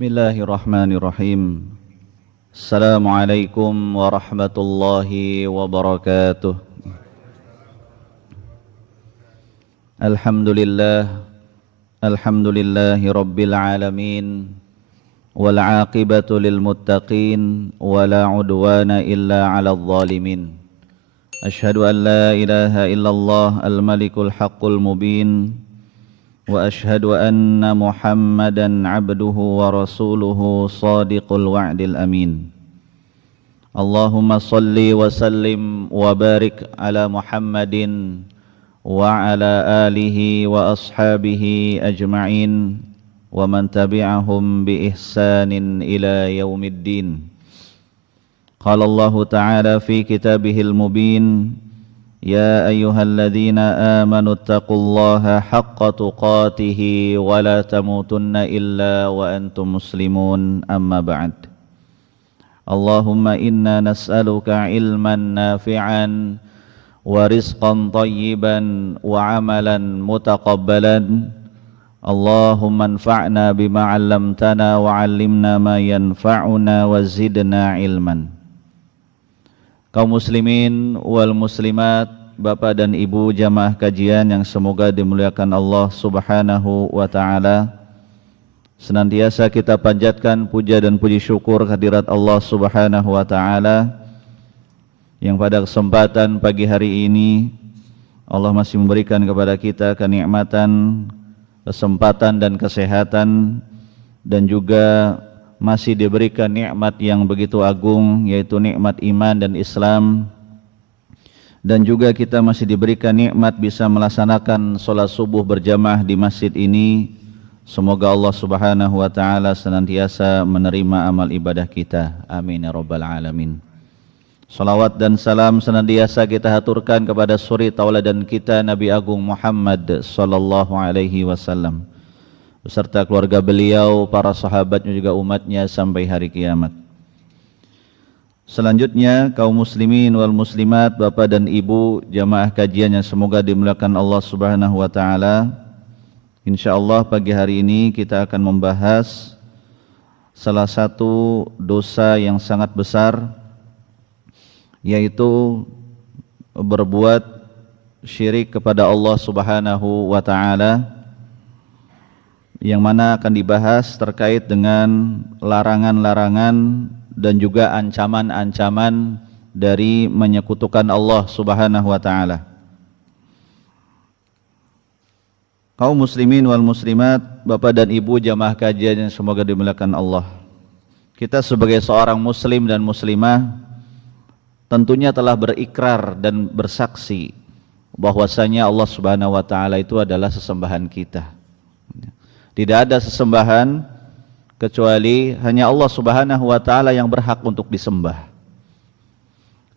Bismillahirrahmanirrahim. Assalamualaikum warahmatullahi wabarakatuh. Alhamdulillahi rabbil alamin. Wal aqibatu lil muttaqin wala udwana illa 'alal zalimin. Asyhadu an la ilaha illallah al-malikul haqqul mubin. Wa ashhadu anna Muhammadan abduhu wa rasuluhu sadiqul wa'dil amin. Allahumma salli wa sallim wa barik ala Muhammadin wa ala alihi wa ashabihi ajma'in wa man tabi'ahum bi ihsanin ila yaumiddin. Qala Allah ta'ala fi kitabihil mubin, Ya ayyuhalladzina amanu taqullaha haqqa tuqatihi wa la tamutunna illa wa antum muslimun, amma ba'd. Allahumma inna nas'aluka ilman nafi'an wa rizqan tayyiban wa amalan mutaqabbalan. Allahumma anfa'na bima 'allamtana wa 'allimna ma yanfa'una wa zidna ilman. Kaum muslimin wal muslimat, Bapak dan Ibu jamaah kajian yang semoga dimuliakan Allah Subhanahu wa taala. Senantiasa kita panjatkan puja dan puji syukur kehadirat Allah Subhanahu wa taala yang pada kesempatan pagi hari ini Allah masih memberikan kepada kita kenikmatan, kesempatan dan kesehatan, dan juga masih diberikan nikmat yang begitu agung, yaitu nikmat iman dan Islam, dan juga kita masih diberikan nikmat bisa melaksanakan sholat subuh berjamaah di masjid ini. Semoga Allah Subhanahu wa taala senantiasa menerima amal ibadah kita, amin ya rabbal alamin. Salawat dan salam senantiasa kita haturkan kepada suri tauladan kita Nabi Agung Muhammad sallallahu alaihi wasallam beserta keluarga beliau, para sahabatnya juga umatnya sampai hari kiamat. Selanjutnya kaum muslimin wal muslimat, Bapak dan Ibu jamaah kajian yang semoga dimuliakan Allah Subhanahu wa taala. Insyaallah pagi hari ini kita akan membahas salah satu dosa yang sangat besar, yaitu berbuat syirik kepada Allah Subhanahu wa taala, yang mana akan dibahas terkait dengan larangan-larangan dan juga ancaman-ancaman dari menyekutukan Allah Subhanahu wa taala. Kaum muslimin wal muslimat, Bapak dan Ibu jamaah kajian yang semoga dimuliakan Allah. Kita sebagai seorang muslim dan muslimah tentunya telah berikrar dan bersaksi bahwasanya Allah Subhanahu wa taala itu adalah sesembahan kita. Tidak ada sesembahan kecuali hanya Allah Subhanahu wa taala yang berhak untuk disembah.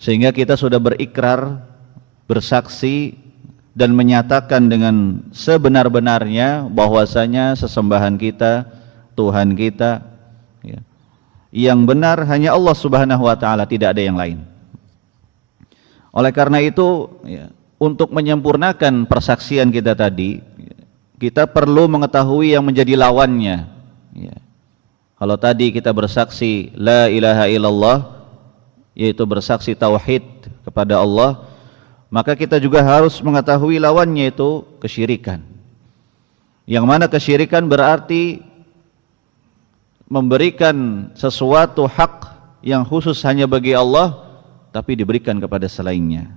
Sehingga kita sudah berikrar, bersaksi dan menyatakan dengan sebenar-benarnya bahwasanya sesembahan kita, Tuhan kita, yang benar hanya Allah Subhanahu wa taala, tidak ada yang lain. Oleh karena itu, untuk menyempurnakan persaksian kita tadi, kita perlu mengetahui yang menjadi lawannya. Kalau tadi kita bersaksi la ilaha illallah, yaitu bersaksi tauhid kepada Allah, maka kita juga harus mengetahui lawannya, yaitu kesyirikan. Yang mana kesyirikan berarti memberikan sesuatu hak yang khusus hanya bagi Allah tapi diberikan kepada selainnya.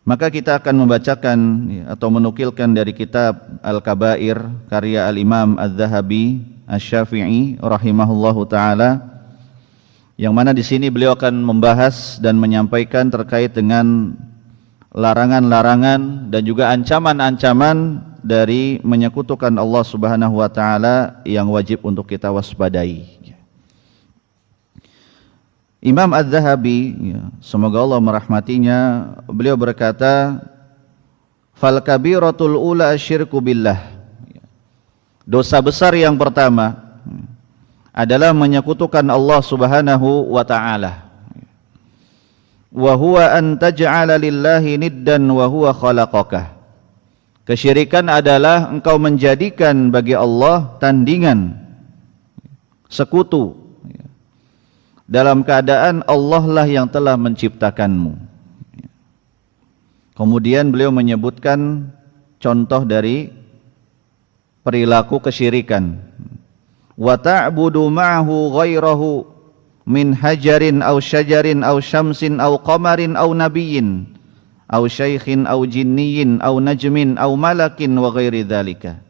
Maka kita akan membacakan atau menukilkan dari kitab Al-Kabair karya Al-Imam Az-Zahabi Asy-Syafi'i rahimahullahu taala, yang mana di sini beliau akan membahas dan menyampaikan terkait dengan larangan-larangan dan juga ancaman-ancaman dari menyekutukan Allah Subhanahu wa taala yang wajib untuk kita waspadai. Imam Az-Zahabi, semoga Allah merahmatinya, beliau berkata, fal kabiratul ula asyirku billah. Dosa besar yang pertama adalah menyekutukan Allah Subhanahu wa taala. Wa huwa an taj'ala lillahi niddan wa huwa khalaqaka. Kesyirikan adalah engkau menjadikan bagi Allah tandingan sekutu, dalam keadaan Allah lah yang telah menciptakanmu. Kemudian beliau menyebutkan contoh dari perilaku kesyirikan. Wa ta'budu ma'ahu ghairahu min hajarin aw syajarin aw syamsin aw qamarin aw nabiyyin aw syaikhin aw jinniyin aw najmin aw malakin wa ghairi dzalika.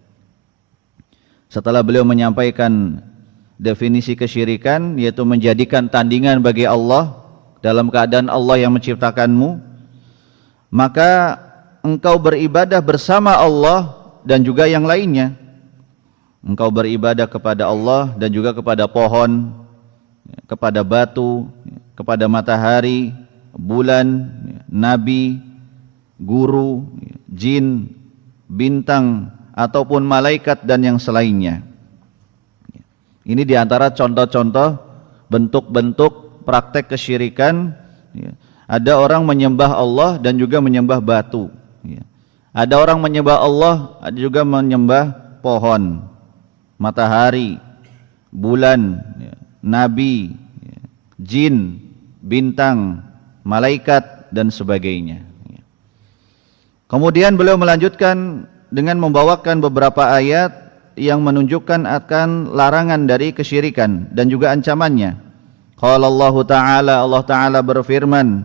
Setelah beliau menyampaikan definisi kesyirikan, yaitu menjadikan tandingan bagi Allah dalam keadaan Allah yang menciptakanmu, maka engkau beribadah bersama Allah dan juga yang lainnya. Engkau beribadah kepada Allah dan juga kepada pohon, kepada batu, kepada matahari, bulan, nabi, guru, jin, bintang, ataupun malaikat dan yang selainnya. Ini diantara contoh-contoh bentuk-bentuk praktek kesyirikan. Ada orang menyembah Allah dan juga menyembah batu. Ada orang menyembah Allah, ada juga menyembah pohon, matahari, bulan, nabi, jin, bintang, malaikat dan sebagainya. Kemudian beliau melanjutkan dengan membawakan beberapa ayat yang menunjukkan akan larangan dari kesyirikan dan juga ancamannya. Qala Allah Ta'ala, Allah Ta'ala berfirman,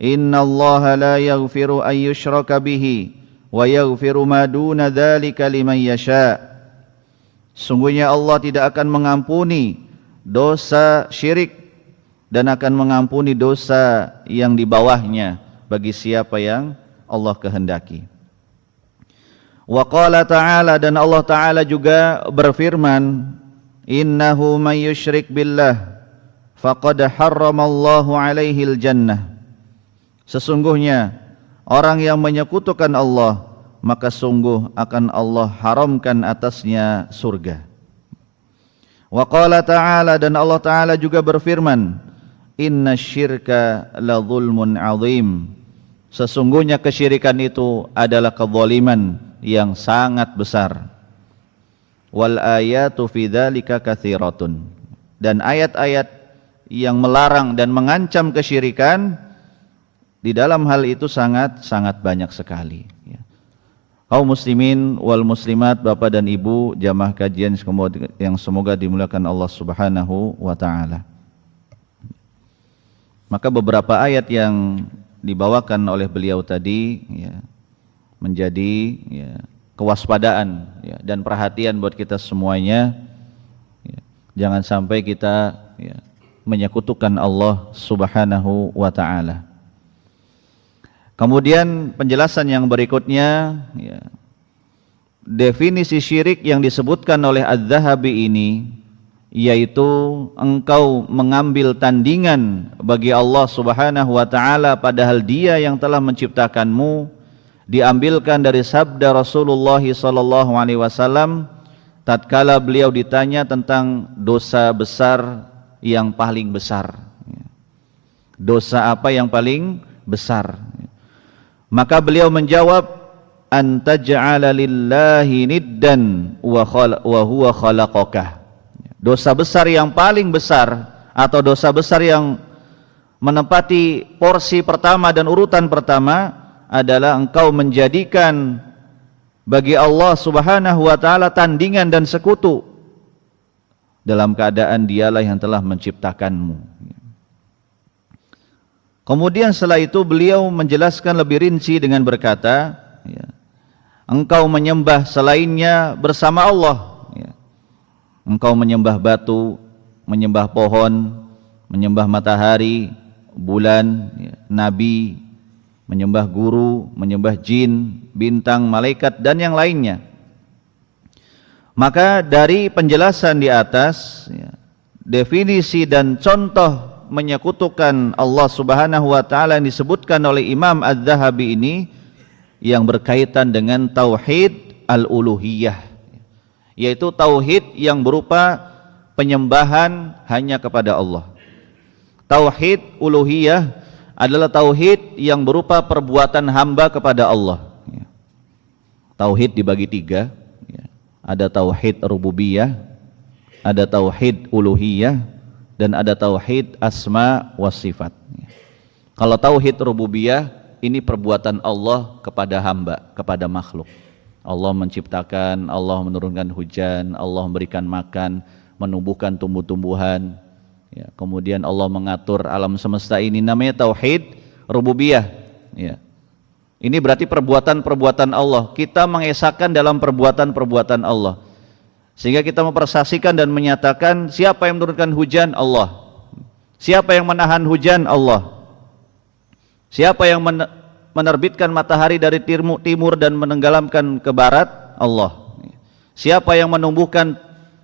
Innallaha la yaghfiru an yushraka bihi wa yaghfiru ma duna dzalika liman yasha. Sungguhnya Allah tidak akan mengampuni dosa syirik dan akan mengampuni dosa yang di bawahnya bagi siapa yang Allah kehendaki. Wa qala ta'ala, dan Allah Ta'ala juga berfirman, Innahu man yushrik billah faqad harramallahu alaihil jannah. Sesungguhnya orang yang menyekutukan Allah, maka sungguh akan Allah haramkan atasnya surga. Wa qala ta'ala, dan Allah Ta'ala juga berfirman, Inna syirka la zulmun azim. Sesungguhnya kesyirikan itu adalah kezaliman yang sangat besar. Wal ayatu fi dzalika katsiratun. Dan ayat-ayat yang melarang dan mengancam kesyirikan di dalam hal itu sangat banyak sekali. Kaum muslimin wal muslimat, Bapak dan Ibu jamaah kajian yang semoga dimuliakan Allah Subhanahu wa taala. Maka beberapa ayat yang dibawakan oleh beliau tadi menjadi kewaspadaan dan perhatian buat kita semuanya. Jangan sampai kita menyekutukan Allah Subhanahu wa taala. Kemudian penjelasan yang berikutnya, definisi syirik yang disebutkan oleh Az-Zahabi ini, yaitu engkau mengambil tandingan bagi Allah Subhanahu wa taala padahal Dia yang telah menciptakanmu, diambilkan dari sabda Rasulullah sallallahu alaihi wasallam tatkala beliau ditanya tentang dosa besar yang paling besar. Dosa apa yang paling besar? Maka beliau menjawab, antaj'ala lillahi niddan wa huwa khalaqaka. Dosa besar yang paling besar atau dosa besar yang menempati porsi pertama dan urutan pertama adalah engkau menjadikan bagi Allah Subhanahu wa taala tandingan dan sekutu dalam keadaan Dialah yang telah menciptakanmu. Kemudian setelah itu beliau menjelaskan lebih rinci dengan berkata, engkau menyembah selainnya bersama Allah. Engkau menyembah batu, menyembah pohon, menyembah matahari, bulan, nabi, menyembah guru, menyembah jin, bintang, malaikat dan yang lainnya. Maka dari penjelasan di atas, definisi dan contoh menyekutukan Allah Subhanahu wa taala yang disebutkan oleh Imam Az-Zahabi ini yang berkaitan dengan tauhid al-uluhiyah, yaitu tauhid yang berupa penyembahan hanya kepada Allah. Tauhid uluhiyah adalah tauhid yang berupa perbuatan hamba kepada Allah. Tauhid dibagi tiga, ada tauhid rububiyah, ada tauhid uluhiyah, dan ada tauhid asma wa sifat. Kalau tauhid rububiyah, ini perbuatan Allah kepada hamba, kepada makhluk. Allah menciptakan, Allah menurunkan hujan, Allah memberikan makan, menumbuhkan tumbuh-tumbuhan, ya, kemudian Allah mengatur alam semesta ini, namanya tauhid rububiyah, ya. Ini berarti perbuatan-perbuatan Allah. Kita mengesahkan dalam perbuatan-perbuatan Allah, sehingga kita mempersaksikan dan menyatakan siapa yang menurunkan hujan? Allah. Siapa yang menahan hujan? Allah. Siapa yang menerbitkan matahari dari timur dan menenggelamkan ke barat? Allah. Siapa yang menumbuhkan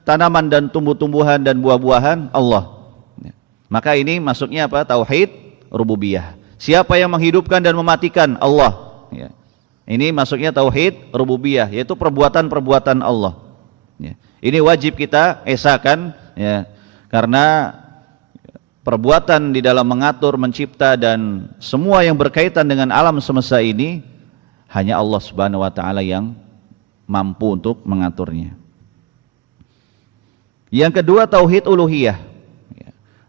tanaman dan tumbuh-tumbuhan dan buah-buahan? Allah. Maka ini masuknya apa? Tauhid rububiyah. Siapa yang menghidupkan dan mematikan? Allah. Ya. Ini masuknya tauhid rububiyah, yaitu perbuatan-perbuatan Allah. Ya. Ini wajib kita esahkan, ya, karena perbuatan di dalam mengatur, mencipta dan semua yang berkaitan dengan alam semesta ini hanya Allah Subhanahu wa taala yang mampu untuk mengaturnya. Yang kedua, tauhid uluhiyah.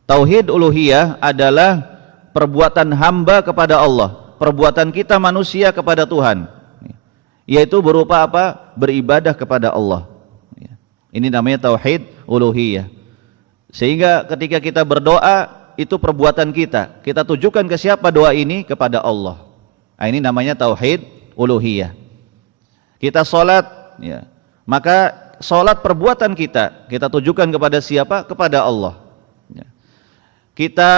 Tauhid uluhiyah adalah perbuatan hamba kepada Allah, perbuatan kita manusia kepada Tuhan, yaitu berupa apa? Beribadah kepada Allah. Ini namanya tauhid uluhiyah. Sehingga ketika kita berdoa, itu perbuatan kita. Kita tujukan ke siapa doa ini? Kepada Allah. Nah, ini namanya tauhid uluhiyah. Kita sholat, ya, maka sholat perbuatan kita tujukan kepada siapa? Kepada Allah. Ya. Kita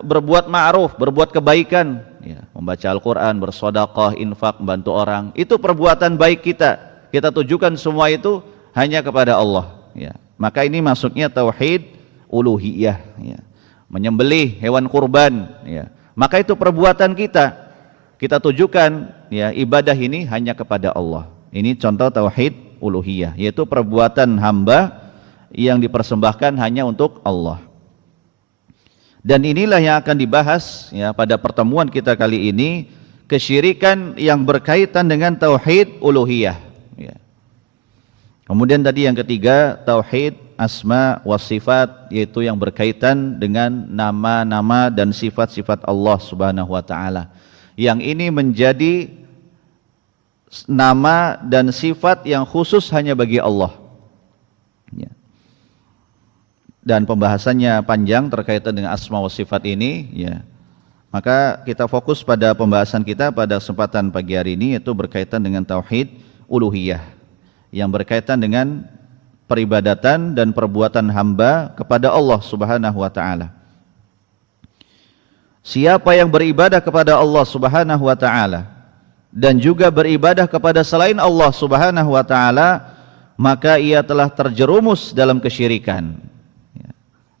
berbuat ma'ruf, berbuat kebaikan, ya, membaca Al-Quran, bersedekah, infak, membantu orang, itu perbuatan baik kita. Kita tujukan semua itu hanya kepada Allah. Ya. Maka ini masuknya tauhid uluhiyah. Ya. Menyembelih hewan kurban, ya, maka itu perbuatan kita. Kita tujukan, ya, ibadah ini hanya kepada Allah. Ini contoh tauhid uluhiyah, yaitu perbuatan hamba yang dipersembahkan hanya untuk Allah. Dan inilah yang akan dibahas, ya, pada pertemuan kita kali ini, kesyirikan yang berkaitan dengan tauhid uluhiyah. Ya. Kemudian tadi yang ketiga, tauhid asma wa sifat, yaitu yang berkaitan dengan nama-nama dan sifat-sifat Allah Subhanahu wa taala. Yang ini menjadi nama dan sifat yang khusus hanya bagi Allah. Ya. Dan pembahasannya panjang terkaitan dengan asma wa sifat ini, ya. Maka kita fokus pada pembahasan kita pada kesempatan pagi hari ini, yaitu berkaitan dengan tauhid uluhiyah, yang berkaitan dengan peribadatan dan perbuatan hamba kepada Allah Subhanahu wa taala. Siapa yang beribadah kepada Allah Subhanahu wa taala dan juga beribadah kepada selain Allah Subhanahu wa taala, maka ia telah terjerumus dalam kesyirikan.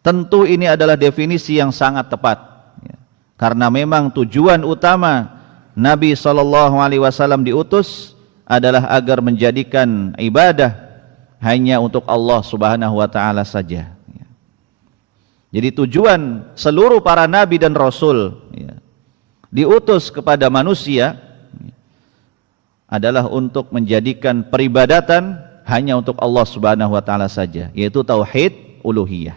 Tentu ini adalah definisi yang sangat tepat, ya, karena memang tujuan utama Nabi SAW diutus adalah agar menjadikan ibadah hanya untuk Allah Subhanahu wa taala saja. Ya. Jadi tujuan seluruh para nabi dan rasul, ya, diutus kepada manusia, ya, adalah untuk menjadikan peribadatan hanya untuk Allah Subhanahu wa taala saja, yaitu tauhid uluhiyah.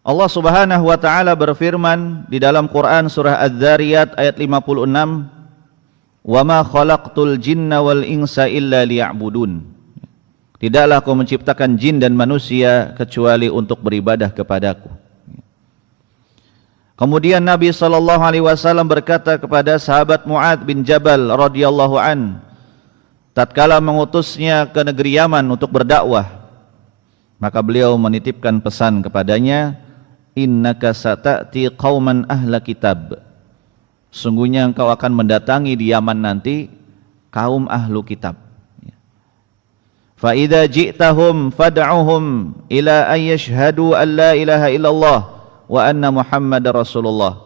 Allah Subhanahu wa taala berfirman di dalam Quran surah Az-Zariyat ayat 56, "Wa ma khalaqtul jinna wal insa illa liya'budun." Tidaklah aku menciptakan jin dan manusia kecuali untuk beribadah kepadaku. Kemudian Nabi SAW berkata kepada sahabat Mu'adz bin Jabal radhiyallahu an, tatkala mengutusnya ke negeri Yaman untuk berdakwah, maka beliau menitipkan pesan kepadanya, innaka sata'ti qauman ahla kitab, sungguhnya engkau akan mendatangi di Yaman nanti kaum ahlu kitab. Fa idza ji'tahum fad'uhum ila an yashhadu an la ilaha illallah wa anna muhammadar rasulullah.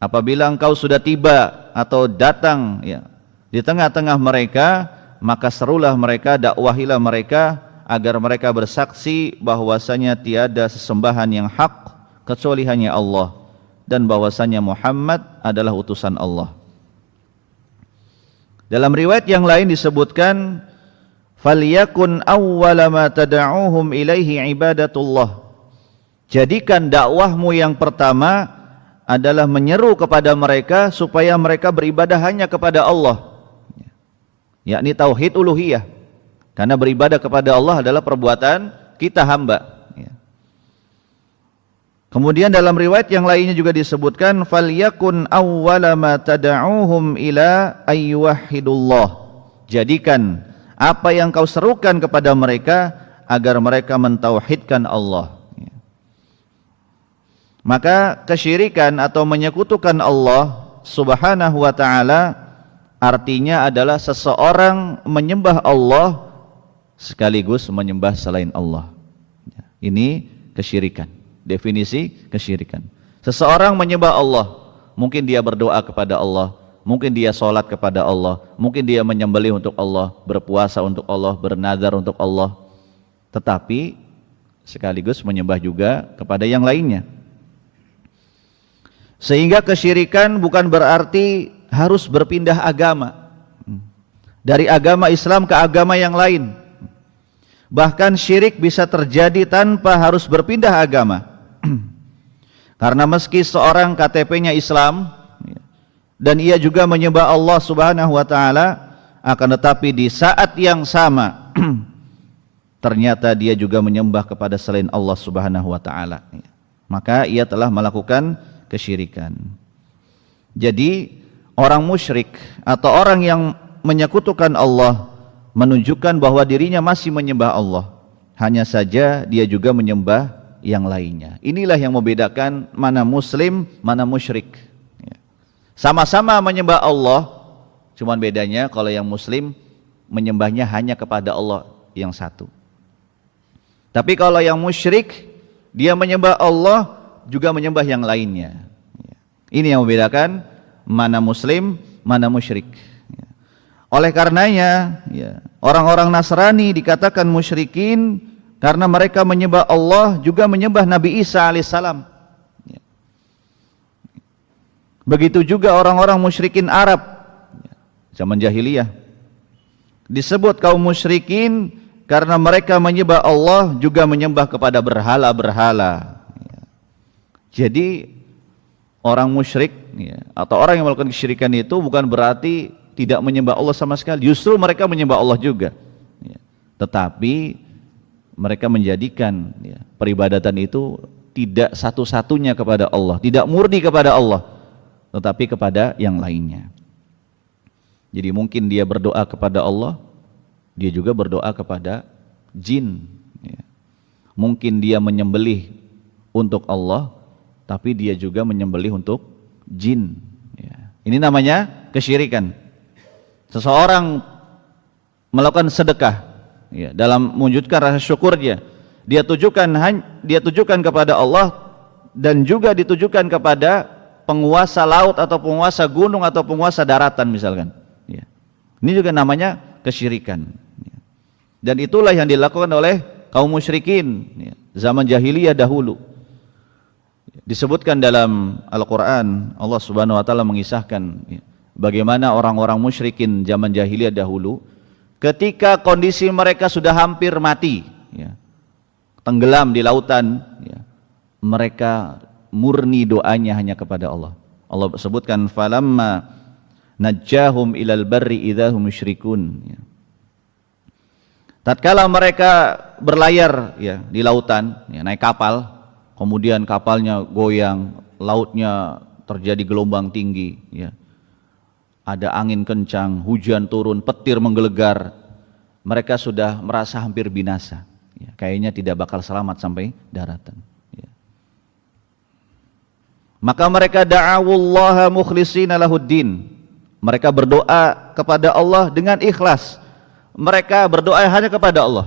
Apabila engkau sudah tiba atau datang, ya, di tengah-tengah mereka, maka serulah mereka, dakwahilah mereka agar mereka bersaksi bahwasanya tiada sesembahan yang hak kecuali hanya Allah, dan bahwasanya Muhammad adalah utusan Allah. Dalam riwayat yang lain disebutkan, falyakun awwala ma tad'uuhum ilaihi ibadatullah. Jadikan dakwahmu yang pertama adalah menyeru kepada mereka supaya mereka beribadah hanya kepada Allah, yakni tauhid uluhiyah. Karena beribadah kepada Allah adalah perbuatan kita hamba. Kemudian dalam riwayat yang lainnya juga disebutkan falyakun awwala ma tad'uuhum ila ayyuhidullah. Jadikan apa yang kau serukan kepada mereka agar mereka mentauhidkan Allah. Maka kesyirikan atau menyekutukan Allah Subhanahu wa ta'ala artinya adalah seseorang menyembah Allah sekaligus menyembah selain Allah. Ini kesyirikan, definisi kesyirikan. Seseorang menyembah Allah, mungkin dia berdoa kepada Allah, mungkin dia sholat kepada Allah, mungkin dia menyembelih untuk Allah, berpuasa untuk Allah, bernazar untuk Allah, tetapi sekaligus menyembah juga kepada yang lainnya. Sehingga kesyirikan bukan berarti harus berpindah agama dari agama Islam ke agama yang lain. Bahkan syirik bisa terjadi tanpa harus berpindah agama. Karena meski seorang KTP-nya Islam dan ia juga menyembah Allah Subhanahu wa ta'ala, akan tetapi di saat yang sama ternyata dia juga menyembah kepada selain Allah Subhanahu wa ta'ala, maka ia telah melakukan kesyirikan. Jadi orang musyrik atau orang yang menyekutukan Allah menunjukkan bahwa dirinya masih menyembah Allah, hanya saja dia juga menyembah yang lainnya. Inilah yang membedakan mana muslim, mana musyrik. Sama-sama menyembah Allah, cuman bedanya kalau yang muslim menyembahnya hanya kepada Allah yang satu. Tapi kalau yang musyrik, dia menyembah Allah juga menyembah yang lainnya. Ini yang membedakan mana muslim, mana musyrik. Oleh karenanya, orang-orang Nasrani dikatakan musyrikin karena mereka menyembah Allah juga menyembah Nabi Isa alaihissalam. Begitu juga orang-orang musyrikin Arab zaman jahiliyah disebut kaum musyrikin karena mereka menyembah Allah juga menyembah kepada berhala-berhala. Jadi orang musyrik atau orang yang melakukan kesyirikan itu bukan berarti tidak menyembah Allah sama sekali. Justru mereka menyembah Allah juga. Tetapi mereka menjadikan peribadatan itu tidak satu-satunya kepada Allah, tidak murni kepada Allah, tetapi kepada yang lainnya. Jadi mungkin dia berdoa kepada Allah, dia juga berdoa kepada jin. Mungkin dia menyembelih untuk Allah, tapi dia juga menyembelih untuk jin. Ini namanya kesyirikan. Seseorang melakukan sedekah dalam mewujudkan rasa syukur dia tujukan kepada Allah dan juga ditujukan kepada penguasa laut atau penguasa gunung atau penguasa daratan misalkan. Ini juga namanya kesyirikan. Dan itulah yang dilakukan oleh kaum musyrikin zaman jahiliyah dahulu. Disebutkan dalam Al-Quran, Allah Subhanahu wa ta'ala mengisahkan bagaimana orang-orang musyrikin zaman jahiliyah dahulu ketika kondisi mereka sudah hampir mati, tenggelam di lautan, mereka murni doanya hanya kepada Allah. Allah sebutkan falamma najjahum ilal barri idzahum musyrikun. Tatkala mereka berlayar di lautan, naik kapal, kemudian kapalnya goyang, lautnya terjadi gelombang tinggi, ada angin kencang, hujan turun, petir menggelegar, mereka sudah merasa hampir binasa, kayaknya tidak bakal selamat sampai daratan. Maka mereka da'awullaha mukhlishina lahuddin, mereka berdoa kepada Allah dengan ikhlas, mereka berdoa hanya kepada Allah.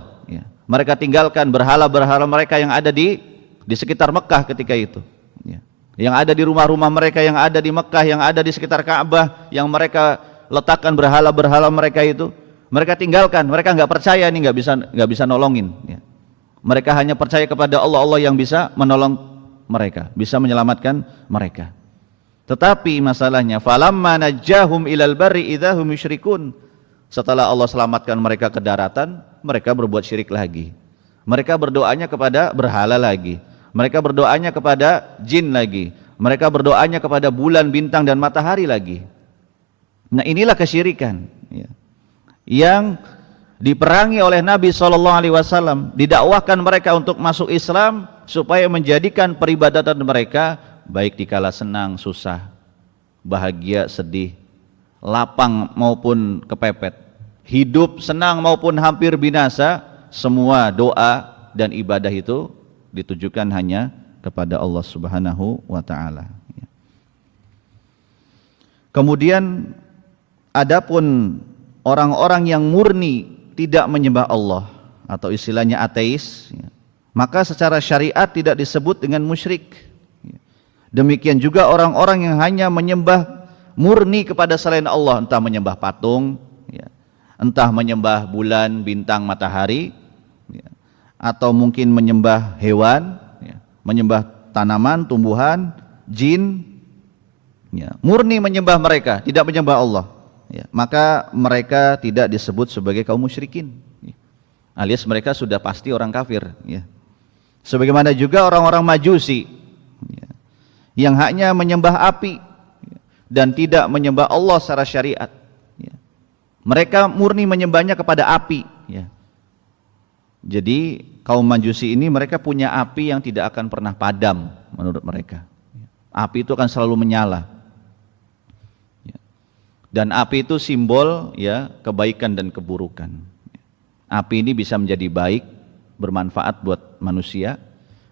Mereka tinggalkan berhala-berhala mereka yang ada di sekitar Mekah ketika itu, yang ada di rumah-rumah mereka yang ada di Mekah, yang ada di sekitar Ka'bah, yang mereka letakkan berhala-berhala mereka itu, mereka tinggalkan. Mereka nggak percaya ini nggak bisa nolongin. Mereka hanya percaya kepada Allah, Allah yang bisa menolong mereka, bisa menyelamatkan mereka. Tetapi masalahnya falamma najjahum ilal barri idzahum musyrikun, Setelah Allah selamatkan mereka ke daratan, mereka berbuat syirik lagi. Mereka berdoanya kepada berhala lagi. Mereka berdoanya kepada jin lagi. Mereka berdoanya kepada bulan, bintang dan matahari lagi. Nah, inilah kesyirikan ya, yang diperangi oleh Nabi SAW, didakwahkan mereka untuk masuk Islam supaya menjadikan peribadatan mereka baik dikala senang, susah, bahagia, sedih, lapang maupun kepepet, hidup senang maupun hampir binasa, semua doa dan ibadah itu ditujukan hanya kepada Allah Subhanahu wa taala. Kemudian adapun orang-orang yang murni tidak menyembah Allah atau istilahnya ateis, maka secara syariat tidak disebut dengan musyrik. Demikian juga orang-orang yang hanya menyembah murni kepada selain Allah, entah menyembah patung, entah menyembah bulan, bintang, matahari, atau mungkin menyembah hewan, menyembah tanaman, tumbuhan, jin, murni menyembah mereka, tidak menyembah Allah, maka mereka tidak disebut sebagai kaum musyrikin, alias mereka sudah pasti orang kafir. Sebagaimana juga orang-orang Majusi yang hanya menyembah api dan tidak menyembah Allah secara syariat. Mereka murni menyembahnya kepada api. Jadi kaum Majusi ini mereka punya api yang tidak akan pernah padam menurut mereka. Api itu akan selalu menyala. Dan api itu simbol kebaikan dan keburukan. Api ini bisa menjadi baik, bermanfaat buat manusia,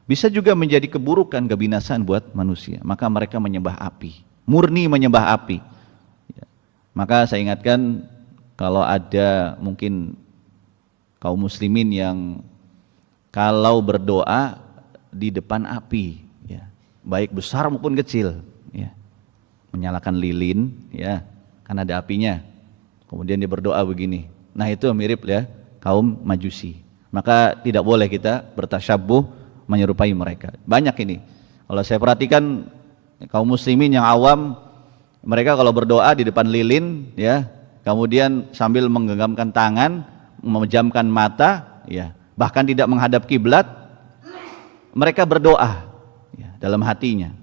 bisa juga menjadi keburukan, kebinasaan buat manusia. Maka mereka menyembah api, murni menyembah api. Maka saya ingatkan, kalau ada mungkin kaum muslimin yang kalau berdoa di depan api, baik besar maupun kecil, menyalakan lilin, kan ada apinya, kemudian dia berdoa begini, nah itu mirip kaum Majusi. Maka tidak boleh kita bertasyabuh menyerupai mereka. Banyak ini, kalau saya perhatikan kaum muslimin yang awam, mereka kalau berdoa di depan lilin, kemudian sambil menggenggamkan tangan, memejamkan mata, bahkan tidak menghadap kiblat, mereka berdoa dalam hatinya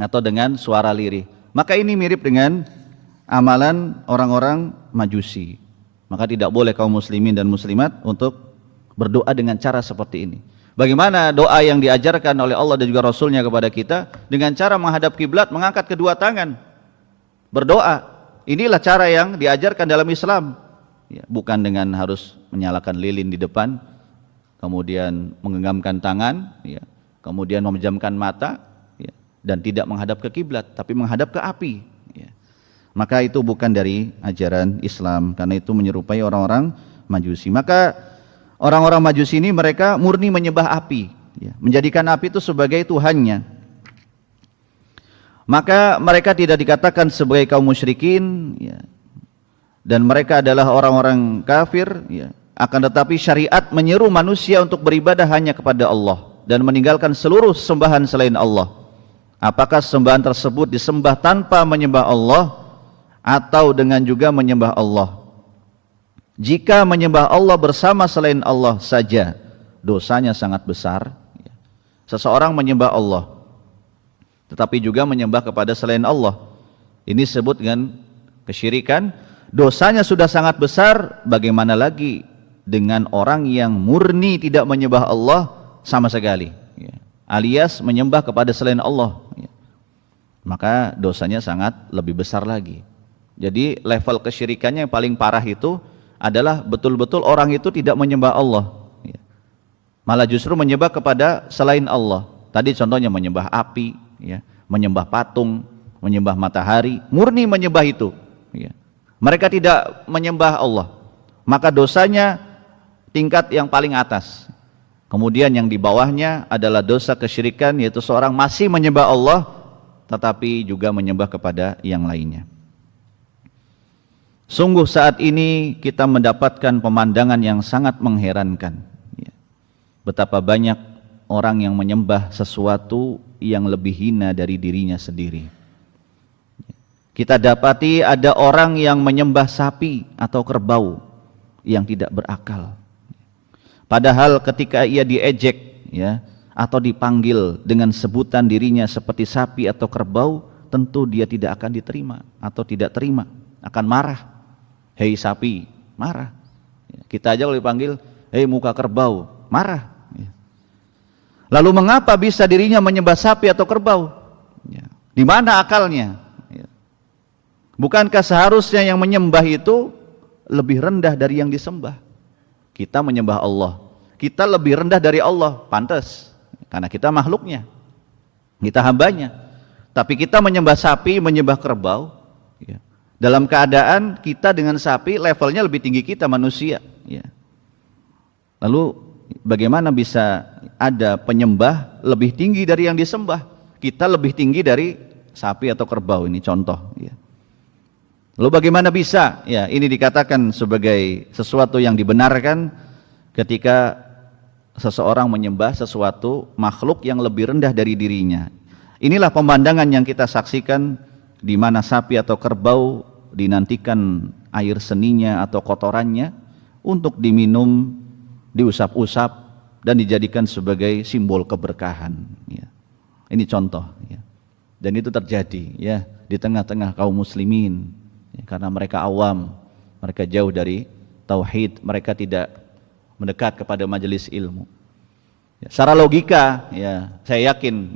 atau dengan suara lirih. Maka ini mirip dengan amalan orang-orang Majusi. Maka tidak boleh kaum muslimin dan muslimat untuk berdoa dengan cara seperti ini. Bagaimana doa yang diajarkan oleh Allah dan juga Rasulnya kepada kita, dengan cara menghadap kiblat, mengangkat kedua tangan, berdoa. Inilah cara yang diajarkan dalam Islam, bukan dengan harus menyalakan lilin di depan, kemudian menggenggamkan tangan, kemudian memejamkan mata, dan tidak menghadap ke kiblat, tapi menghadap ke api. Maka itu bukan dari ajaran Islam, karena itu menyerupai orang-orang Majusi. Maka orang-orang Majusi ini mereka murni menyembah api, menjadikan api itu sebagai Tuhannya. Maka mereka tidak dikatakan sebagai kaum musyrikin, dan mereka adalah orang-orang kafir, akan tetapi syariat menyeru manusia untuk beribadah hanya kepada Allah dan meninggalkan seluruh sembahan selain Allah. Apakah sembahan tersebut disembah tanpa menyembah Allah atau dengan juga menyembah Allah? Jika menyembah Allah bersama selain Allah saja, dosanya sangat besar. Seseorang menyembah Allah tetapi juga menyembah kepada selain Allah, ini disebut dengan kesyirikan. Dosanya sudah sangat besar, bagaimana lagi dengan orang yang murni tidak menyembah Allah sama sekali, alias menyembah kepada selain Allah, maka dosanya sangat lebih besar lagi. Jadi level kesyirikannya yang paling parah itu adalah betul-betul orang itu tidak menyembah Allah, malah justru menyembah kepada selain Allah. Tadi contohnya menyembah api, menyembah patung, menyembah matahari, murni menyembah itu. Mereka tidak menyembah Allah, maka dosanya tingkat yang paling atas. Kemudian yang di bawahnya adalah dosa kesyirikan, yaitu seorang masih menyembah Allah tetapi juga menyembah kepada yang lainnya. Sungguh saat ini kita mendapatkan pemandangan yang sangat mengherankan. Betapa banyak orang yang menyembah sesuatu yang lebih hina dari dirinya sendiri. Kita dapati ada orang yang menyembah sapi atau kerbau yang tidak berakal. Padahal ketika ia diejek ya atau dipanggil dengan sebutan dirinya seperti sapi atau kerbau, tentu dia tidak akan diterima atau tidak terima, akan marah. Hei sapi, marah. Kita aja kalau dipanggil, hei muka kerbau, marah. Lalu mengapa bisa dirinya menyembah sapi atau kerbau? Di mana akalnya? Bukankah seharusnya yang menyembah itu lebih rendah dari yang disembah? Kita menyembah Allah, kita lebih rendah dari Allah, pantas, karena kita makhluknya, kita hambanya. Tapi kita menyembah sapi, menyembah kerbau, dalam keadaan kita dengan sapi levelnya lebih tinggi kita manusia. Lalu bagaimana bisa ada penyembah lebih tinggi dari yang disembah? Kita lebih tinggi dari sapi atau kerbau, ini contoh. Lalu bagaimana bisa? Ini dikatakan sebagai sesuatu yang dibenarkan ketika seseorang menyembah sesuatu makhluk yang lebih rendah dari dirinya. Inilah pemandangan yang kita saksikan di mana sapi atau kerbau dinantikan air seninya atau kotorannya untuk diminum, diusap-usap dan dijadikan sebagai simbol keberkahan. Ini contoh. Dan itu terjadi di tengah-tengah kaum muslimin, karena mereka awam, mereka jauh dari tauhid, mereka tidak mendekat kepada majelis ilmu. Secara logika, saya yakin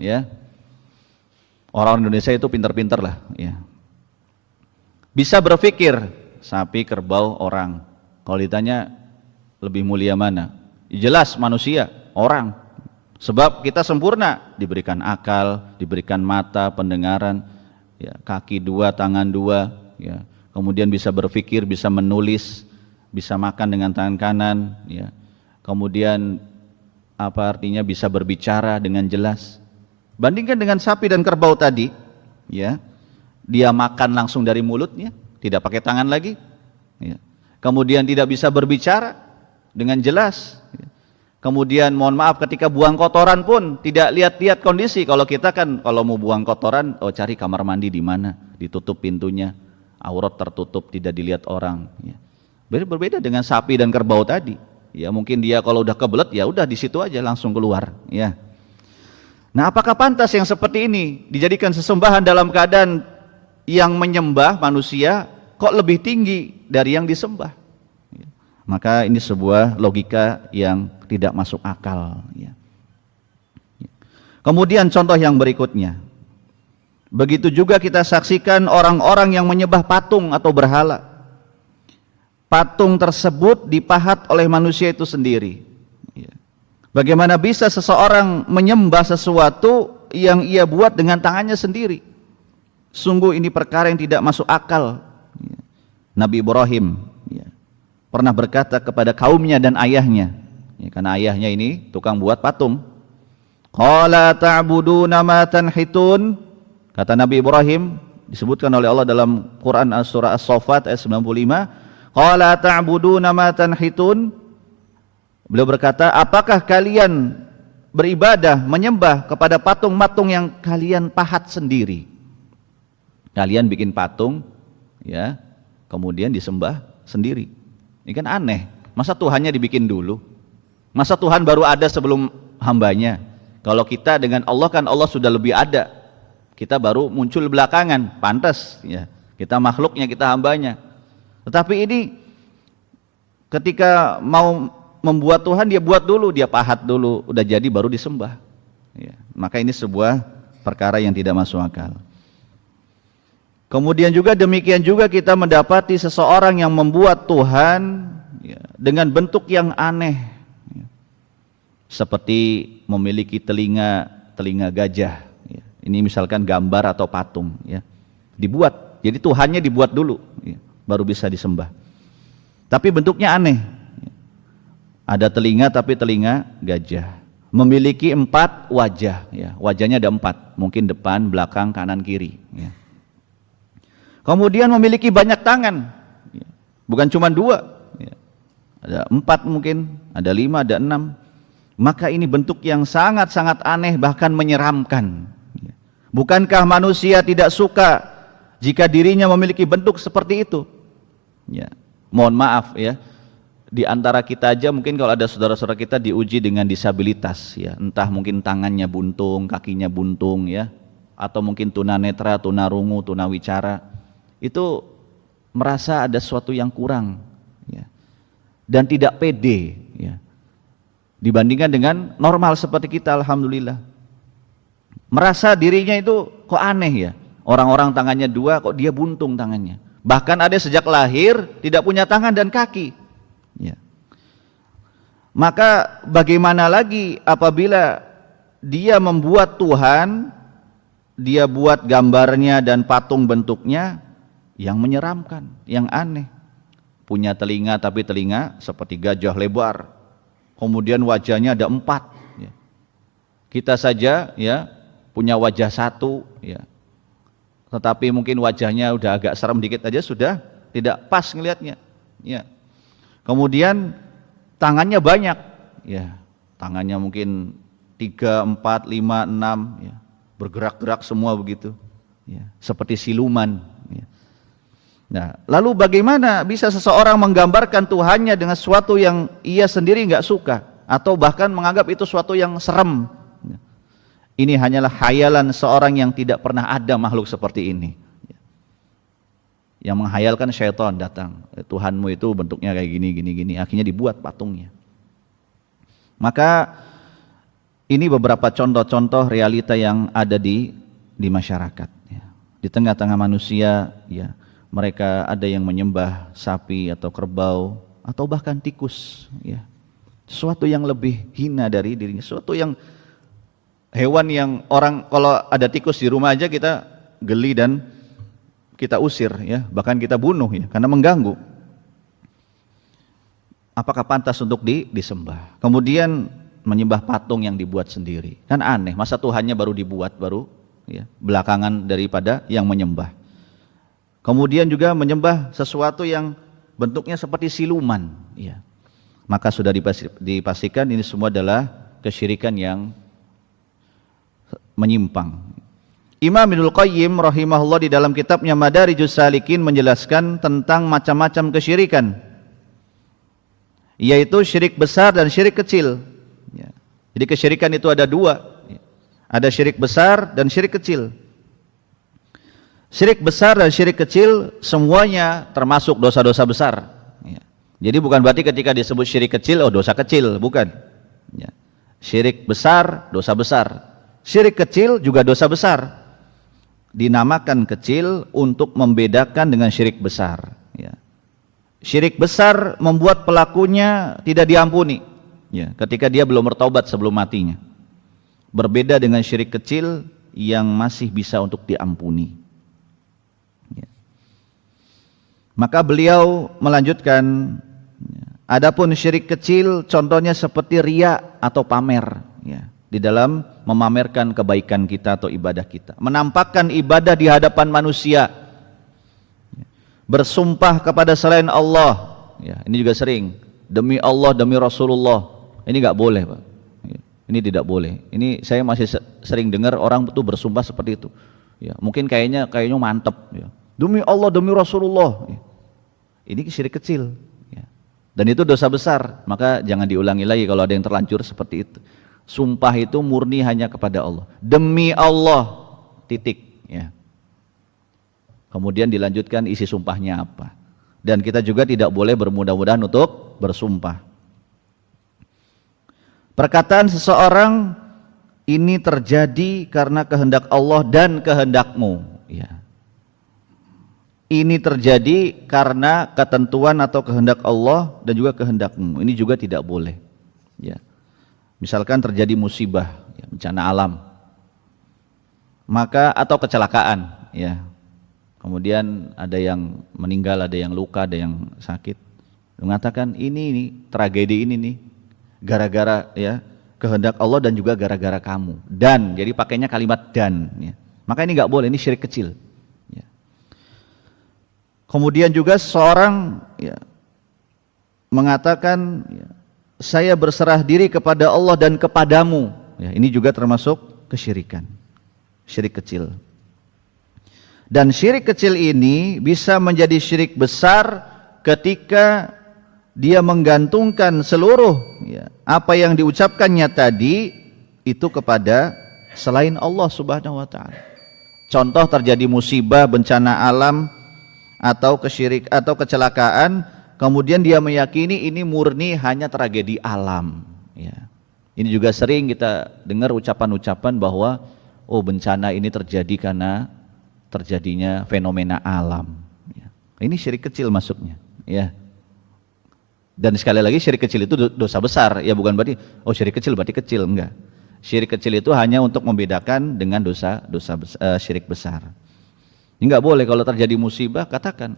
orang Indonesia itu pintar-pintar lah, bisa berpikir sapi, kerbau, orang. Kalau ditanya lebih mulia mana? Jelas manusia, orang. Sebab kita sempurna, diberikan akal, diberikan mata, pendengaran, kaki dua, tangan dua, kemudian bisa berpikir, bisa menulis, bisa makan dengan tangan kanan, kemudian apa artinya bisa berbicara dengan jelas. Bandingkan dengan sapi dan kerbau tadi, dia makan langsung dari mulutnya, tidak pakai tangan lagi, kemudian tidak bisa berbicara dengan jelas. Kemudian mohon maaf ketika buang kotoran pun tidak lihat-lihat kondisi. Kalau kita kan kalau mau buang kotoran, cari kamar mandi di mana, ditutup pintunya, aurat tertutup, tidak dilihat orang. Berbeda dengan sapi dan kerbau tadi. Mungkin dia kalau udah kebelet udah di situ aja langsung keluar. Nah, apakah pantas yang seperti ini dijadikan sesembahan dalam keadaan yang menyembah manusia kok lebih tinggi dari yang disembah? Maka ini sebuah logika yang tidak masuk akal. Kemudian contoh yang berikutnya, begitu juga kita saksikan orang-orang yang menyembah patung atau berhala. Patung tersebut dipahat oleh manusia itu sendiri. Bagaimana bisa seseorang menyembah sesuatu yang ia buat dengan tangannya sendiri? Sungguh ini perkara yang tidak masuk akal. Nabi Ibrahim pernah berkata kepada kaumnya dan ayahnya, karena ayahnya ini tukang buat patung. Qala ta'buduna ma tanhitun, kata Nabi Ibrahim, disebutkan oleh Allah dalam Quran surah As-Saffat ayat 95. Qala ta'buduna ma tanhitun, beliau berkata, apakah kalian beribadah menyembah kepada patung-patung yang kalian pahat sendiri? Kalian bikin patung kemudian disembah sendiri. Ini kan aneh, masa Tuhannya dibikin dulu? Masa Tuhan baru ada sebelum hambanya? Kalau kita dengan Allah kan Allah sudah lebih ada, kita baru muncul belakangan, pantas kita makhluknya, kita hambanya. Tetapi ini ketika mau membuat Tuhan, dia buat dulu, dia pahat dulu, udah jadi baru disembah. Maka ini sebuah perkara yang tidak masuk akal. Kemudian juga demikian juga kita mendapati seseorang yang membuat Tuhan dengan bentuk yang aneh, seperti memiliki telinga gajah. Ini misalkan gambar atau patung, dibuat. Jadi Tuhannya dibuat dulu, baru bisa disembah. Tapi bentuknya aneh. Ada telinga tapi telinga gajah. Memiliki 4 wajah, wajahnya ada 4, mungkin depan, belakang, kanan, kiri. Kemudian memiliki banyak tangan, bukan cuma 2, ada 4 mungkin, ada 5, ada 6. Maka ini bentuk yang sangat-sangat aneh, bahkan menyeramkan. Bukankah manusia tidak suka jika dirinya memiliki bentuk seperti itu. Ya, mohon maaf ya, di antara kita aja mungkin kalau ada saudara-saudara kita diuji dengan disabilitas ya, entah mungkin tangannya buntung, kakinya buntung ya, atau mungkin tunanetra, tunarungu, tunawicara, itu merasa ada sesuatu yang kurang ya, dan tidak pede ya, dibandingkan dengan normal seperti kita. Alhamdulillah, merasa dirinya itu kok aneh ya, orang-orang tangannya dua kok dia buntung tangannya, bahkan ada sejak lahir tidak punya tangan dan kaki ya. Maka bagaimana lagi apabila dia membuat Tuhan, dia buat gambarnya dan patung bentuknya yang menyeramkan, yang aneh. Punya telinga tapi telinga seperti gajah lebar, kemudian wajahnya ada 4 ya. Kita saja ya punya wajah 1 ya, tetapi mungkin wajahnya udah agak serem dikit aja sudah tidak pas ngelihatnya ya. Kemudian tangannya banyak ya, tangannya mungkin 3, 4, 5, 6 ya, bergerak-gerak semua begitu ya, seperti siluman ya. Nah, lalu bagaimana bisa seseorang menggambarkan Tuhannya dengan sesuatu yang ia sendiri nggak suka atau bahkan menganggap itu sesuatu yang serem? Ini hanyalah khayalan seorang yang tidak pernah ada makhluk seperti ini. Yang menghayalkan syaitan datang, Tuhanmu itu bentuknya kayak gini, gini, gini, akhirnya dibuat patungnya. Maka ini beberapa contoh-contoh realita yang ada di masyarakat. Di tengah-tengah manusia, ya, mereka ada yang menyembah sapi atau kerbau atau bahkan tikus, ya, sesuatu yang lebih hina dari dirinya, sesuatu yang hewan yang orang kalau ada tikus di rumah aja kita geli dan kita usir ya, bahkan kita bunuh ya karena mengganggu. Apakah pantas untuk disembah? Kemudian menyembah patung yang dibuat sendiri. Kan aneh, masa Tuhannya baru dibuat baru ya, belakangan daripada yang menyembah. Kemudian juga menyembah sesuatu yang bentuknya seperti siluman ya. Maka sudah dipastikan ini semua adalah kesyirikan yang menyimpang. Imam Ibnul Qayyim rahimahullah di dalam kitabnya Madarijus Salikin menjelaskan tentang macam-macam kesyirikan, yaitu syirik besar dan syirik kecil. Jadi kesyirikan itu ada 2, ada syirik besar dan syirik kecil. Syirik besar dan syirik kecil semuanya termasuk dosa-dosa besar. Jadi bukan berarti ketika disebut syirik kecil, oh dosa kecil, bukan. Syirik besar, dosa besar. Syirik kecil juga dosa besar. Dinamakan kecil untuk membedakan dengan syirik besar. Syirik besar membuat pelakunya tidak diampuni ketika dia belum bertaubat sebelum matinya. Berbeda dengan syirik kecil yang masih bisa untuk diampuni. Maka beliau melanjutkan, adapun syirik kecil contohnya seperti riya atau pamer di dalam memamerkan kebaikan kita atau ibadah kita, menampakkan ibadah di hadapan manusia, bersumpah kepada selain Allah ini juga sering, demi Allah, demi Rasulullah. Ini nggak boleh, Pak. Ini tidak boleh. Ini saya masih sering dengar orang itu bersumpah seperti itu. Mungkin kayaknya mantep. Demi Allah, demi Rasulullah. Ini syirik kecil. Dan itu dosa besar. Maka jangan diulangi lagi kalau ada yang terlanjur seperti itu. Sumpah itu murni hanya kepada Allah. Demi Allah, titik. Kemudian dilanjutkan isi sumpahnya apa. Dan kita juga tidak boleh bermudah-mudahan untuk bersumpah. Perkataan seseorang ini terjadi karena kehendak Allah dan kehendakmu. Ini terjadi karena ketentuan atau kehendak Allah dan juga kehendakmu. Ini juga tidak boleh. Misalkan terjadi musibah, bencana alam, maka atau kecelakaan, kemudian ada yang meninggal, ada yang luka, ada yang sakit, mengatakan ini tragedi ini nih gara-gara kehendak Allah dan juga gara-gara kamu. Dan jadi pakainya kalimat dan, maka ini nggak boleh, ini syirik kecil. Kemudian juga seorang mengatakan saya berserah diri kepada Allah dan kepadamu. Ini juga termasuk kesyirikan, syirik kecil. Dan syirik kecil ini bisa menjadi syirik besar ketika dia menggantungkan seluruh apa yang diucapkannya tadi itu kepada selain Allah Subhanahu wa taala. Contoh terjadi musibah, bencana alam atau kecelakaan, kemudian dia meyakini ini murni hanya tragedi alam, ya. Ini juga sering kita dengar ucapan-ucapan bahwa oh bencana ini terjadi karena terjadinya fenomena alam, ya. Ini syirik kecil masuknya, ya. Dan sekali lagi syirik kecil itu dosa besar, ya, bukan berarti oh syirik kecil berarti kecil, enggak. Syirik kecil itu hanya untuk membedakan dengan dosa syirik besar. Ini enggak boleh kalau terjadi musibah katakan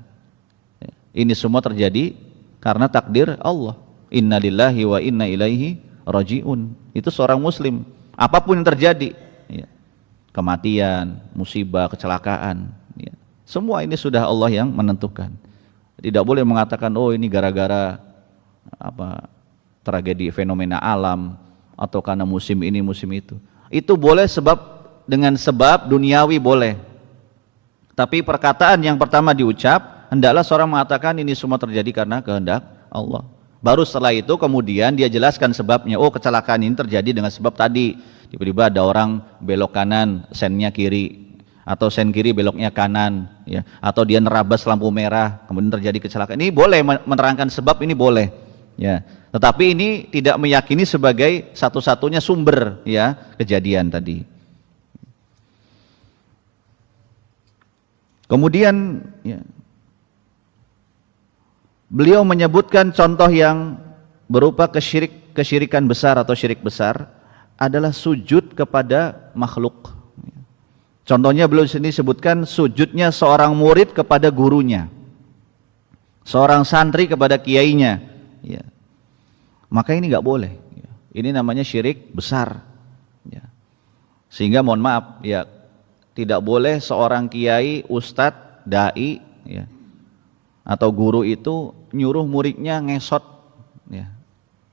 ini semua terjadi karena takdir Allah. Inna lillahi wa inna ilaihi rajiun. Itu seorang muslim, apapun yang terjadi, ya, kematian, musibah, kecelakaan, ya, semua ini sudah Allah yang menentukan. Tidak boleh mengatakan oh ini gara-gara tragedi fenomena alam atau karena musim ini musim itu. Itu boleh dengan sebab duniawi boleh. Tapi perkataan yang pertama diucap hendaklah seorang mengatakan ini semua terjadi karena kehendak Allah. Baru setelah itu kemudian dia jelaskan sebabnya. Oh kecelakaan ini terjadi dengan sebab tadi tiba-tiba ada orang belok kanan sennya kiri, atau sen kiri beloknya kanan, ya, atau dia nerabas lampu merah kemudian terjadi kecelakaan. Ini boleh menerangkan sebab, ini boleh, ya. Tetapi ini tidak meyakini sebagai satu-satunya sumber, ya, kejadian tadi. Kemudian, ya, beliau menyebutkan contoh yang berupa kesyirikan besar atau syirik besar adalah sujud kepada makhluk. Contohnya beliau sini sebutkan sujudnya seorang murid kepada gurunya, seorang santri kepada kiainya, ya. Maka ini nggak boleh, ya. Ini namanya syirik besar, ya. Sehingga mohon maaf, ya, tidak boleh seorang kiai, ustadz, dai, ya, atau guru itu nyuruh muridnya ngesot, ya.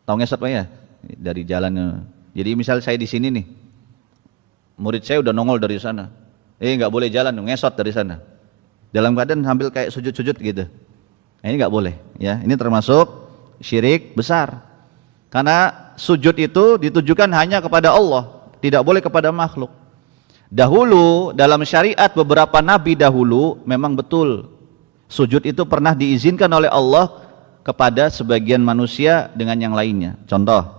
Tahu ngesot Pak ya? Dari jalan. Jadi misal saya di sini nih, murid saya udah nongol dari sana, nggak boleh jalan, ngesot dari sana, dalam keadaan sambil kayak sujud-sujud gitu. Nah, ini nggak boleh, ya. Ini termasuk syirik besar. Karena sujud itu ditujukan hanya kepada Allah, tidak boleh kepada makhluk. Dahulu dalam syariat beberapa nabi dahulu memang betul sujud itu pernah diizinkan oleh Allah kepada sebagian manusia dengan yang lainnya. Contoh,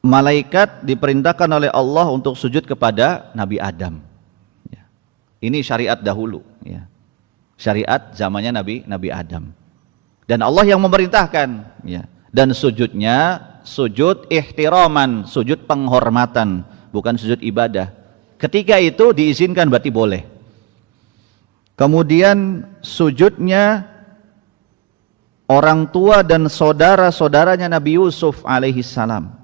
malaikat diperintahkan oleh Allah untuk sujud kepada Nabi Adam. Ini syariat dahulu, ya. Syariat zamannya Nabi Adam. Dan Allah yang memerintahkan, ya. Dan sujudnya sujud ihtiraman, sujud penghormatan, bukan sujud ibadah. Ketika itu diizinkan berarti boleh. Kemudian sujudnya orang tua dan saudara-saudaranya Nabi Yusuf alaihi salam.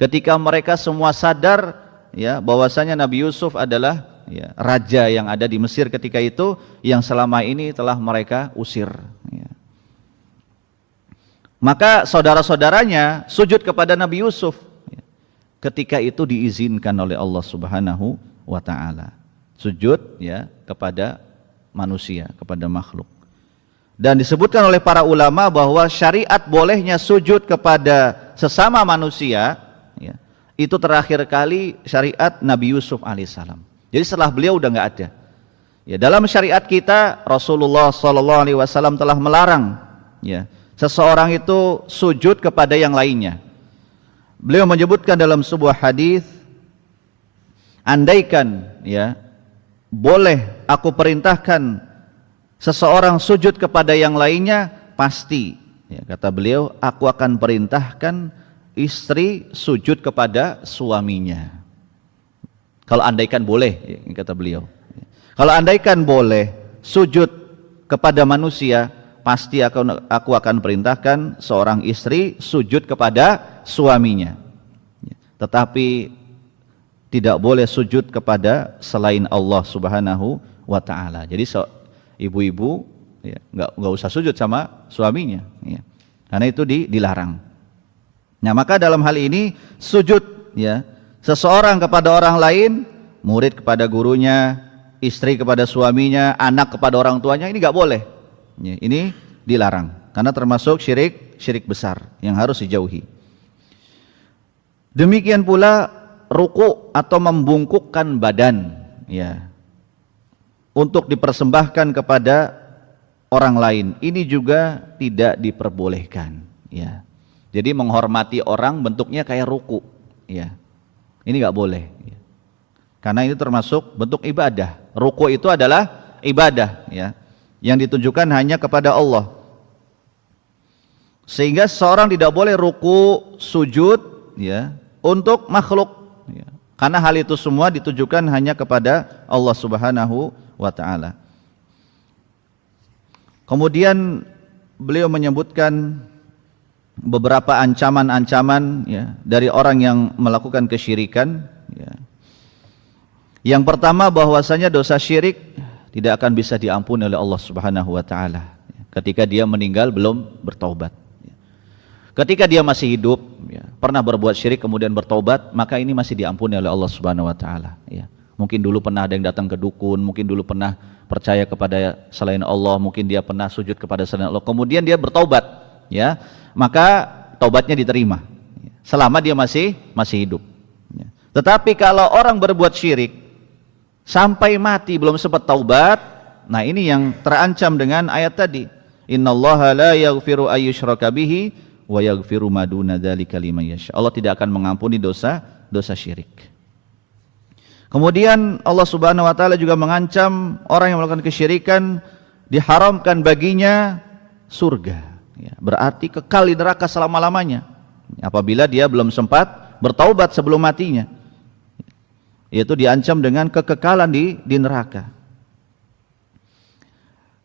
Ketika mereka semua sadar, ya, bahwasanya Nabi Yusuf adalah, ya, raja yang ada di Mesir ketika itu, yang selama ini telah mereka usir, ya. Maka saudara-saudaranya sujud kepada Nabi Yusuf, ya. Ketika itu diizinkan oleh Allah Subhanahu wa taala. Sujud, ya, kepada manusia, kepada makhluk. Dan disebutkan oleh para ulama bahwa syariat bolehnya sujud kepada sesama manusia, ya, itu terakhir kali syariat Nabi Yusuf alaihissalam. Jadi setelah beliau udah nggak ada. Ya, dalam syariat kita Rasulullah SAW telah melarang, ya, seseorang itu sujud kepada yang lainnya. Beliau menyebutkan dalam sebuah hadis, andaikan, ya, boleh aku perintahkan seseorang sujud kepada yang lainnya, pasti, ya, kata beliau, aku akan perintahkan istri sujud kepada suaminya. Kalau andaikan boleh, ya, kata beliau. Kalau andaikan boleh sujud kepada manusia, pasti aku akan perintahkan seorang istri sujud kepada suaminya. Tetapi tidak boleh sujud kepada selain Allah Subhanahu wa taala. Jadi ibu-ibu, ya, nggak usah sujud sama suaminya, ya. Karena itu dilarang. Nah, maka dalam hal ini sujud, ya, seseorang kepada orang lain murid kepada gurunya, istri kepada suaminya, anak kepada orang tuanya, ini nggak boleh. Ini dilarang karena termasuk syirik besar yang harus dijauhi. Demikian pula ruku atau membungkukkan badan, ya, untuk dipersembahkan kepada orang lain, ini juga tidak diperbolehkan, ya. Jadi menghormati orang bentuknya kayak ruku, ya, ini nggak boleh, ya. Karena ini termasuk bentuk ibadah. Ruku itu adalah ibadah, ya, yang ditujukan hanya kepada Allah. Sehingga seorang tidak boleh ruku, sujud, ya, untuk makhluk, ya. Karena hal itu semua ditujukan hanya kepada Allah Subhanahu wa ta'ala. Kemudian beliau menyebutkan beberapa ancaman-ancaman, ya, dari orang yang melakukan kesyirikan, ya. Yang pertama, bahwasanya dosa syirik tidak akan bisa diampuni oleh Allah Subhanahu wa ta'ala ketika dia meninggal belum bertaubat. Ketika dia masih hidup, ya, pernah berbuat syirik kemudian bertaubat, maka ini masih diampuni oleh Allah Subhanahu wa ta'ala, ya. Mungkin dulu pernah ada yang datang ke dukun, mungkin dulu pernah percaya kepada selain Allah, mungkin dia pernah sujud kepada selain Allah, kemudian dia bertaubat, ya, maka taubatnya diterima selama dia masih hidup, ya. Tetapi kalau orang berbuat syirik sampai mati belum sempat taubat, nah ini yang terancam dengan ayat tadi, innallaha la yaghfiru ayyushraka bihi wa yaghfiru ma duna dzalika liman yasha. Allah tidak akan mengampuni dosa syirik. Kemudian Allah Subhanahu wa taala juga mengancam orang yang melakukan kesyirikan diharamkan baginya surga, ya, berarti kekal di neraka selama-lamanya apabila dia belum sempat bertaubat sebelum matinya. Yaitu diancam dengan kekekalan di neraka.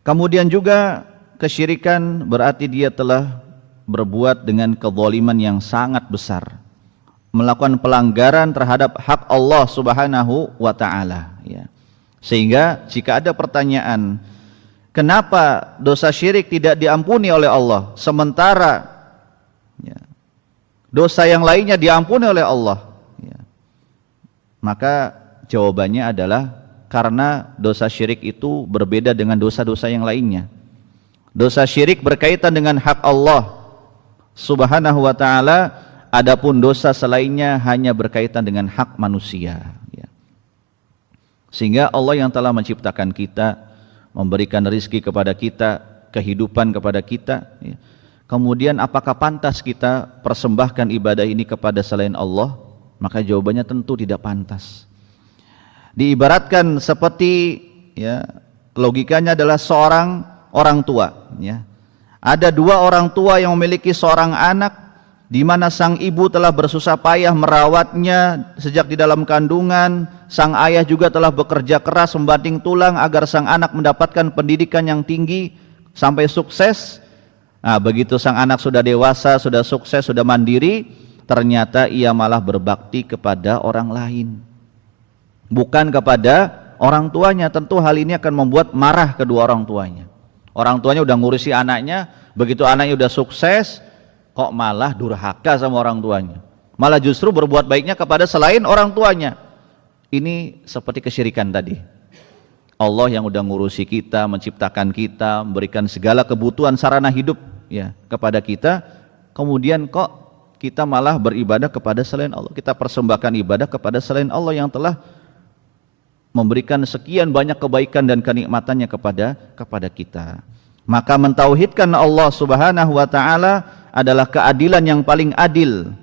Kemudian juga kesyirikan berarti dia telah berbuat dengan kezaliman yang sangat besar, melakukan pelanggaran terhadap hak Allah Subhanahu wa ta'ala, ya. Sehingga jika ada pertanyaan, kenapa dosa syirik tidak diampuni oleh Allah sementara, ya, dosa yang lainnya diampuni oleh Allah, maka jawabannya adalah karena dosa syirik itu berbeda dengan dosa-dosa yang lainnya. Dosa syirik berkaitan dengan hak Allah Subhanahu wa ta'ala, adapun dosa selainnya hanya berkaitan dengan hak manusia, ya. Sehingga Allah yang telah menciptakan kita, memberikan rezeki kepada kita, kehidupan kepada kita, ya. Kemudian apakah pantas kita persembahkan ibadah ini kepada selain Allah? Maka jawabannya tentu tidak pantas. Diibaratkan seperti, ya, logikanya adalah seorang orang tua, ya. Ada dua orang tua yang memiliki seorang anak, di mana sang ibu telah bersusah payah merawatnya sejak di dalam kandungan, sang ayah juga telah bekerja keras membanting tulang agar sang anak mendapatkan pendidikan yang tinggi sampai sukses. Nah, begitu sang anak sudah dewasa, sudah sukses, sudah mandiri, ternyata ia malah berbakti kepada orang lain, bukan kepada orang tuanya. Tentu hal ini akan membuat marah kedua orang tuanya. Orang tuanya udah ngurusi anaknya, begitu anaknya udah sukses, kok malah durhaka sama orang tuanya, malah justru berbuat baiknya kepada selain orang tuanya. Ini seperti kesyirikan tadi. Allah yang udah ngurusi kita, menciptakan kita, memberikan segala kebutuhan sarana hidup, ya, kepada kita, kemudian kok kita malah beribadah kepada selain Allah, kita persembahkan ibadah kepada selain Allah yang telah memberikan sekian banyak kebaikan dan kenikmatannya kepada kita. Maka mentauhidkan Allah Subhanahu wa ta'ala adalah keadilan yang paling adil.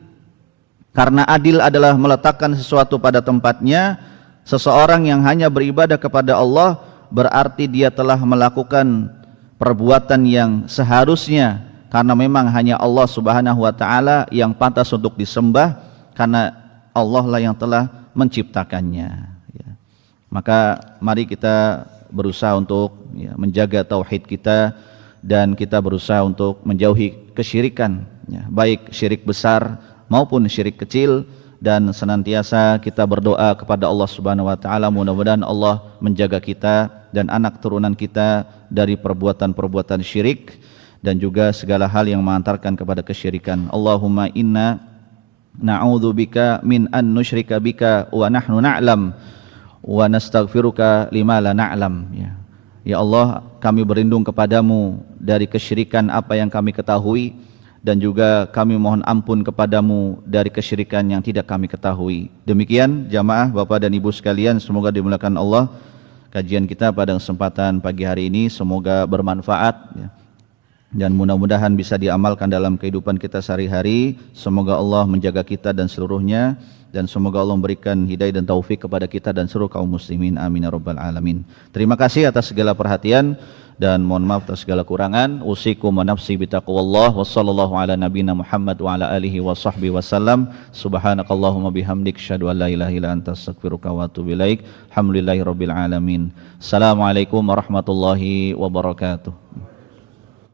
Karena adil adalah meletakkan sesuatu pada tempatnya. Seseorang yang hanya beribadah kepada Allah berarti dia telah melakukan perbuatan yang seharusnya, karena memang hanya Allah Subhanahu wa ta'ala yang pantas untuk disembah, karena Allah lah yang telah menciptakannya, ya. Maka mari kita berusaha untuk, ya, menjaga tauhid kita, dan kita berusaha untuk menjauhi kesyirikan, ya, baik syirik besar maupun syirik kecil, dan senantiasa kita berdoa kepada Allah Subhanahu wa ta'ala, mudah-mudahan Allah menjaga kita dan anak turunan kita dari perbuatan-perbuatan syirik dan juga segala hal yang mengantarkan kepada kesyirikan. Allahumma inna na'udzubika min an nusyrika bika wa nahnu na'lam wa nastaghfiruka lima la na'lam. Ya Allah, kami berlindung kepadamu dari kesyirikan apa yang kami ketahui, dan juga kami mohon ampun kepadamu dari kesyirikan yang tidak kami ketahui. Demikian jamaah Bapak dan Ibu sekalian, semoga dimuliakan Allah. Kajian kita pada kesempatan pagi hari ini semoga bermanfaat dan mudah-mudahan bisa diamalkan dalam kehidupan kita sehari-hari. Semoga Allah menjaga kita dan seluruhnya, dan semoga Allah memberikan hidayah dan taufik kepada kita dan seluruh kaum muslimin. Amin ya rabbal alamin. Terima kasih atas segala perhatian dan mohon maaf atas segala kurangan. Usikum wa nafsi bitaqwallah wa sallallahu ala nabiyina Muhammad wa ala alihi wa sahbihi wasallam. Subhanakallahumma bihamdik asyhadu an la ilaha illa anta astaghfiruka wa atubu ilaik. Alhamdulillahirabbil alamin. Assalamualaikum warahmatullahi wabarakatuh.